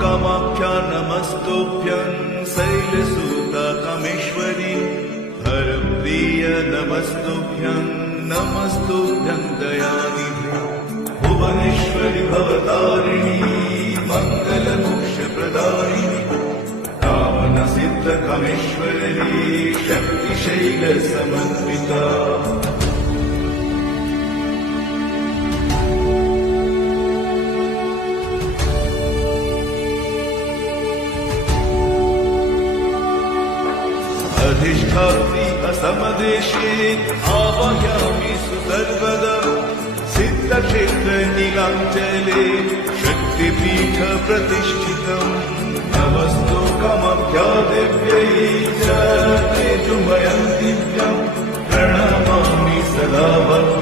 कामाख्या नमस्तुभ्यं शैलसुता कामेश्वरी हरप्रिय नमस्तुभ्यं नमस्तुभ्यं दयानिधे भुवनेश्वरि भवतारिणी मङ्गलमोक्षप्रदायिनी कामनसिद्धकामेश्वरी शक्तिशैलसमन्विता अधिष्ठात्री असमदेशे आवाहयामि सर्वदा सिद्धक्षेत्र नीलाञ्चले शक्तिपीठ प्रतिष्ठितम् नमस्तु कामाख्या देव्यै च तेजोमयं दिव्यं प्रणमामि सदा भक्त्या